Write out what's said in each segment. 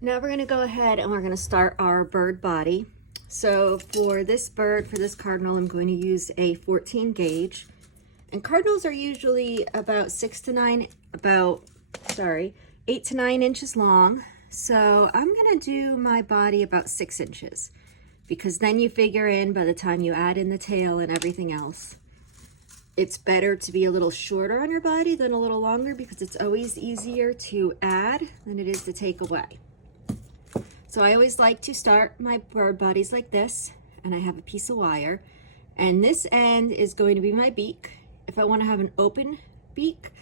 Now we're going to go ahead and we're going to start our bird body. So for this bird, for this cardinal, I'm going to use a 14 gauge. And cardinals are usually about 8 to 9 inches long. So I'm going to do my body about 6 inches, because then you figure in by the time you add in the tail and everything else, it's better to be a little shorter on your body than a little longer, because it's always easier to add than it is to take away. So I always like to start my bird bodies like this, and I have a piece of wire, and this end is going to be my beak. If I want to have an open beak,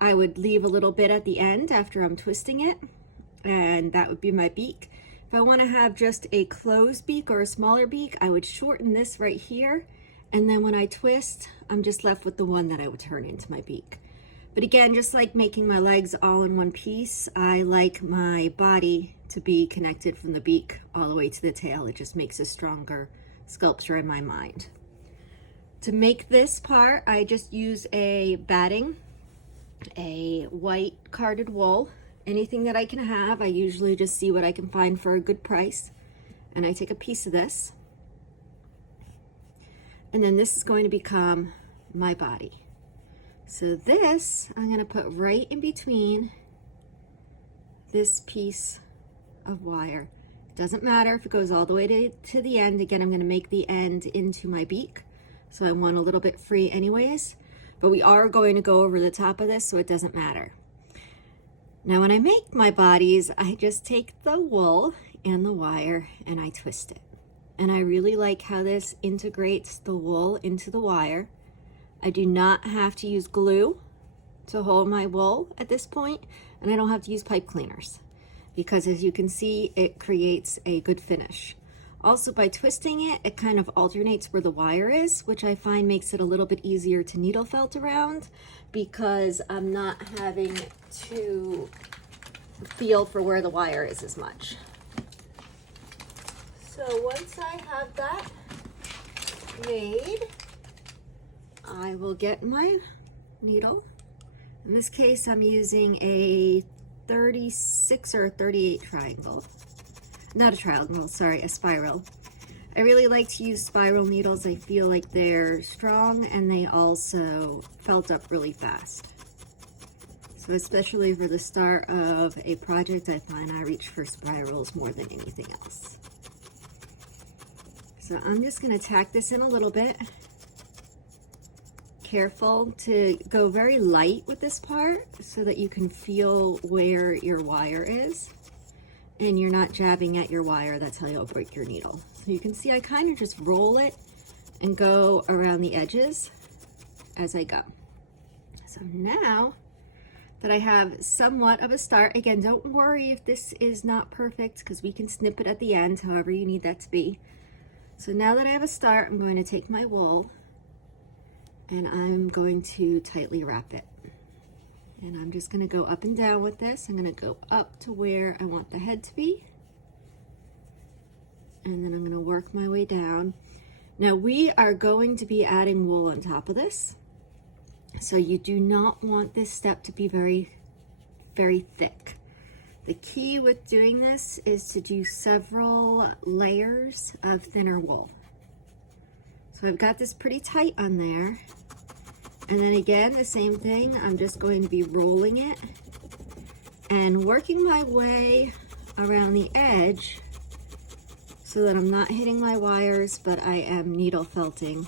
I would leave a little bit at the end after I'm twisting it, and that would be my beak. If I want to have just a closed beak or a smaller beak, I would shorten this right here, and then when I twist, I'm just left with the one that I would turn into my beak. But again, just like making my legs all in one piece, I like my body to be connected from the beak all the way to the tail. It just makes a stronger sculpture in my mind. To make this part, I just use a batting, a white carded wool, anything that I can have. I usually just see what I can find for a good price. And I take a piece of this. And then this is going to become my body. So this, I'm going to put right in between this piece of wire. It doesn't matter if it goes all the way to the end. Again, I'm going to make the end into my beak. So I want a little bit free anyways. But we are going to go over the top of this, so it doesn't matter. Now when I make my bodies, I just take the wool and the wire and I twist it. And I really like how this integrates the wool into the wire. I do not have to use glue to hold my wool at this point, and I don't have to use pipe cleaners, because as you can see, it creates a good finish. Also, by twisting it, it kind of alternates where the wire is, which I find makes it a little bit easier to needle felt around, because I'm not having to feel for where the wire is as much. So once I have that made, I will get my needle. In this case, I'm using a 36 or a 38 triangle. Not a triangle, sorry, a spiral. I really like to use spiral needles. I feel like they're strong and they also felt up really fast. So especially for the start of a project, I find I reach for spirals more than anything else. So I'm just gonna tack this in a little bit. Careful to go very light with this part so that you can feel where your wire is and you're not jabbing at your wire. That's how you'll break your needle. So you can see I kind of just roll it and go around the edges as I go. So now that I have somewhat of a start, again, don't worry if this is not perfect, because we can snip it at the end however you need that to be. So now that I have a start, I'm going to take my wool and I'm going to tightly wrap it. And I'm just going to go up and down with this. I'm going to go up to where I want the head to be. And then I'm going to work my way down. Now we are going to be adding wool on top of this. So you do not want this step to be very, very thick. The key with doing this is to do several layers of thinner wool. So I've got this pretty tight on there. And then again, the same thing, I'm just going to be rolling it and working my way around the edge so that I'm not hitting my wires, but I am needle felting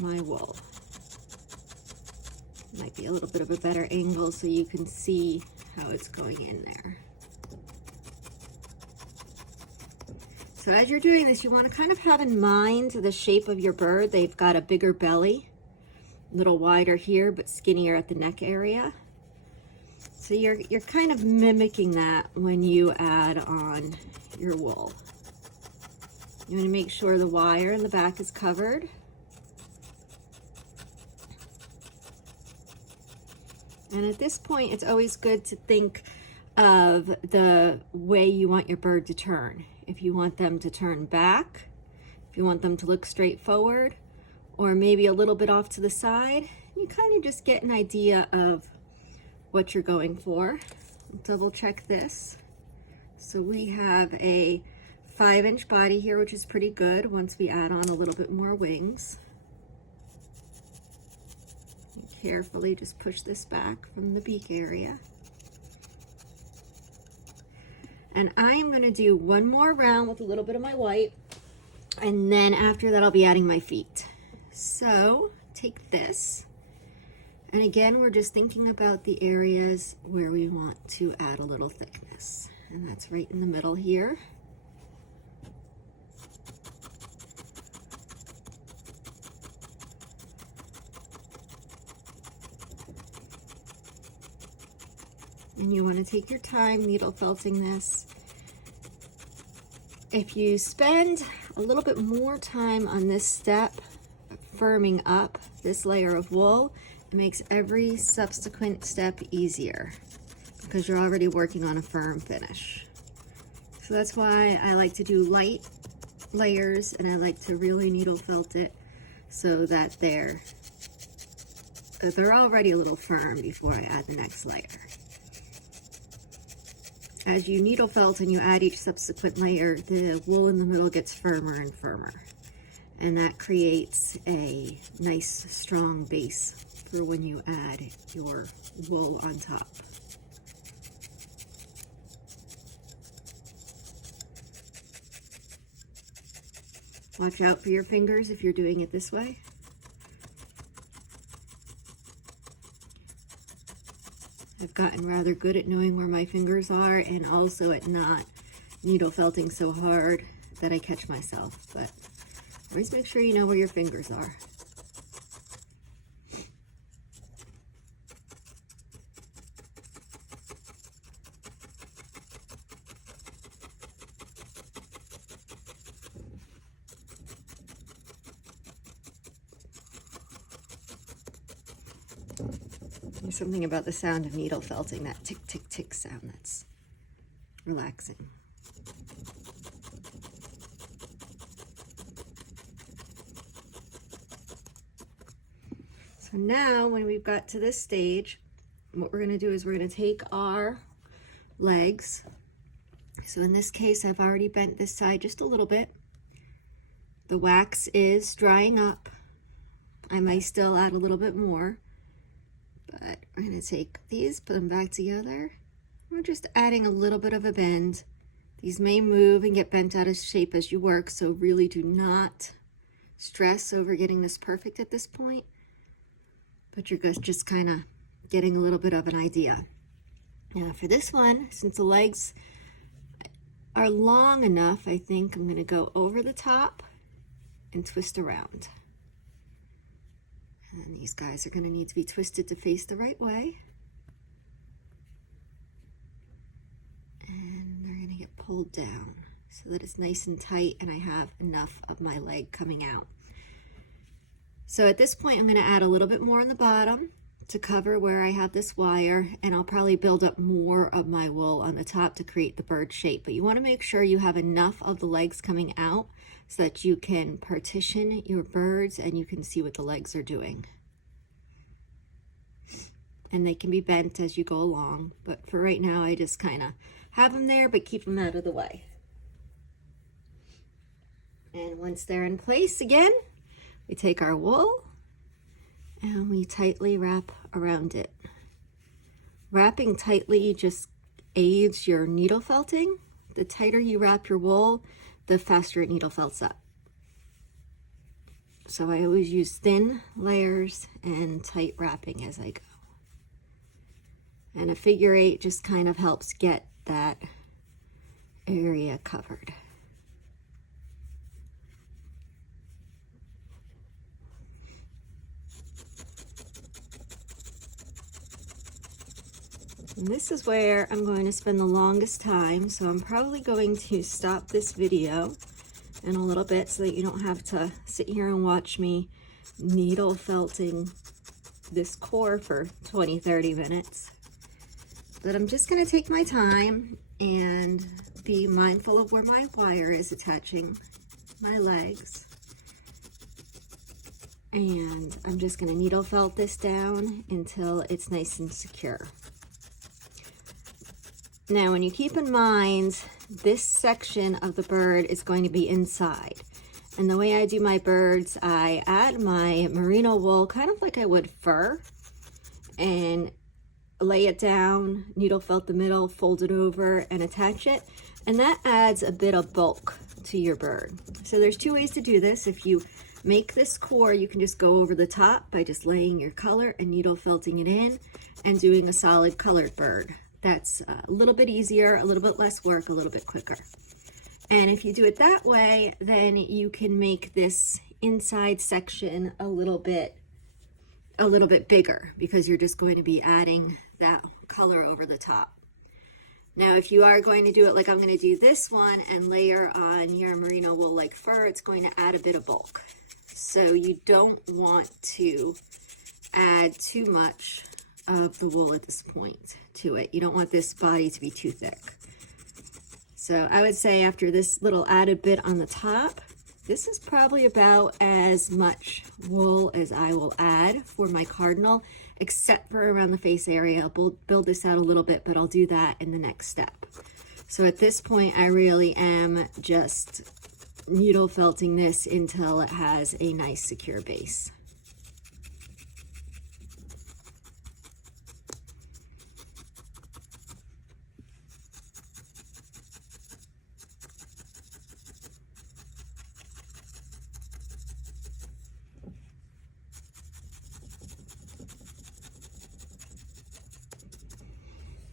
my wool. Might be a little bit of a better angle so you can see how it's going in there. So as you're doing this, you want to kind of have in mind the shape of your bird. They've got a bigger belly, a little wider here, but skinnier at the neck area. So you're kind of mimicking that when you add on your wool. You want to make sure the wire in the back is covered. And at this point, it's always good to think of the way you want your bird to turn. If you want them to turn back, if you want them to look straight forward, or maybe a little bit off to the side, you kind of just get an idea of what you're going for. Double check this. So we have a 5-inch body here, which is pretty good once we add on a little bit more wings. And carefully just push this back from the beak area. And I am going to do one more round with a little bit of my white, and then after that I'll be adding my feet. So take this, and again we're just thinking about the areas where we want to add a little thickness, and that's right in the middle here. And you want to take your time needle felting this. If you spend a little bit more time on this step, firming up this layer of wool, it makes every subsequent step easier because you're already working on a firm finish. So that's why I like to do light layers, and I like to really needle felt it so that they're already a little firm before I add the next layer. As you needle felt and you add each subsequent layer, the wool in the middle gets firmer and firmer. And that creates a nice, strong base for when you add your wool on top. Watch out for your fingers if you're doing it this way. I've gotten rather good at knowing where my fingers are, and also at not needle felting so hard that I catch myself, but always make sure you know where your fingers are. There's something about the sound of needle felting, that tick, tick, tick sound, that's relaxing. So now when we've got to this stage, what we're going to do is we're going to take our legs. So in this case, I've already bent this side just a little bit. The wax is drying up. I might still add a little bit more, but we're going to take these, put them back together. We're just adding a little bit of a bend. These may move and get bent out of shape as you work, so really do not stress over getting this perfect at this point, but you're just kind of getting a little bit of an idea. Now for this one, since the legs are long enough, I think I'm going to go over the top and twist around. And then these guys are going to need to be twisted to face the right way. And they're going to get pulled down so that it's nice and tight and I have enough of my leg coming out. So at this point, I'm going to add a little bit more on the bottom to cover where I have this wire, and I'll probably build up more of my wool on the top to create the bird shape. But you want to make sure you have enough of the legs coming out so that you can partition your birds and you can see what the legs are doing. And they can be bent as you go along, but for right now I just kind of have them there but keep them out of the way. And once they're in place again, we take our wool and we tightly wrap around it. Wrapping tightly just aids your needle felting. The tighter you wrap your wool, the faster it needle felts up. So I always use thin layers and tight wrapping as I go. And a figure 8 just kind of helps get that area covered. And this is where I'm going to spend the longest time, so I'm probably going to stop this video in a little bit so that you don't have to sit here and watch me needle felting this core for 20-30 minutes. But I'm just going to take my time and be mindful of where my wire is attaching my legs. And I'm just going to needle felt this down until it's nice and secure. Now, when you keep in mind, this section of the bird is going to be inside. And the way I do my birds, I add my merino wool, kind of like I would fur, and lay it down, needle felt the middle, fold it over, and attach it. And that adds a bit of bulk to your bird. So there's two ways to do this. If you make this core, you can just go over the top by just laying your color and needle felting it in and doing a solid colored bird. That's a little bit easier, a little bit less work, a little bit quicker. And if you do it that way, then you can make this inside section a little bit bigger, because you're just going to be adding that color over the top. Now, if you are going to do it like I'm going to do this one and layer on your merino wool like fur, it's going to add a bit of bulk. So you don't want to add too much of the wool at this point to it. You don't want this body to be too thick. So I would say after this little added bit on the top, this is probably about as much wool as I will add for my cardinal, except for around the face area. I'll build this out a little bit, but I'll do that in the next step. So at this point, I really am just needle felting this until it has a nice secure base.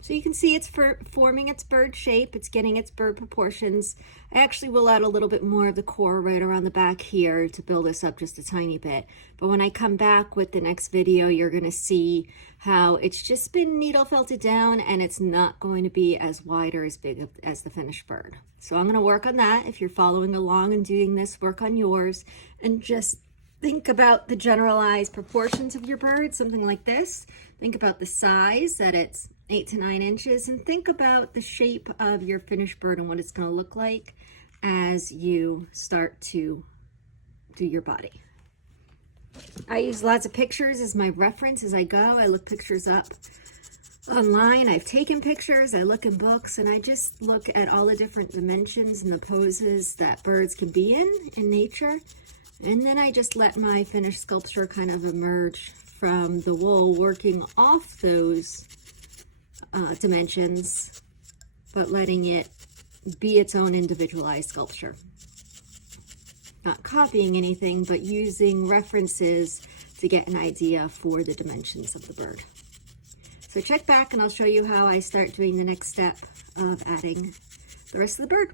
So you can see it's forming its bird shape, it's getting its bird proportions. I actually will add a little bit more of the core right around the back here to build this up just a tiny bit. But when I come back with the next video, you're gonna see how it's just been needle felted down and it's not going to be as wide or as big as the finished bird. So I'm gonna work on that. If you're following along and doing this, work on yours and just think about the generalized proportions of your bird, something like this. Think about the size, that it's 8 to 9 inches, and think about the shape of your finished bird and what it's going to look like as you start to do your body. I use lots of pictures as my reference as I go. I look pictures up online. I've taken pictures, I look in books, and I just look at all the different dimensions and the poses that birds can be in nature. And then I just let my finished sculpture kind of emerge from the wool, working off those dimensions, but letting it be its own individualized sculpture. Not copying anything, but using references to get an idea for the dimensions of the bird. So check back and I'll show you how I start doing the next step of adding the rest of the bird.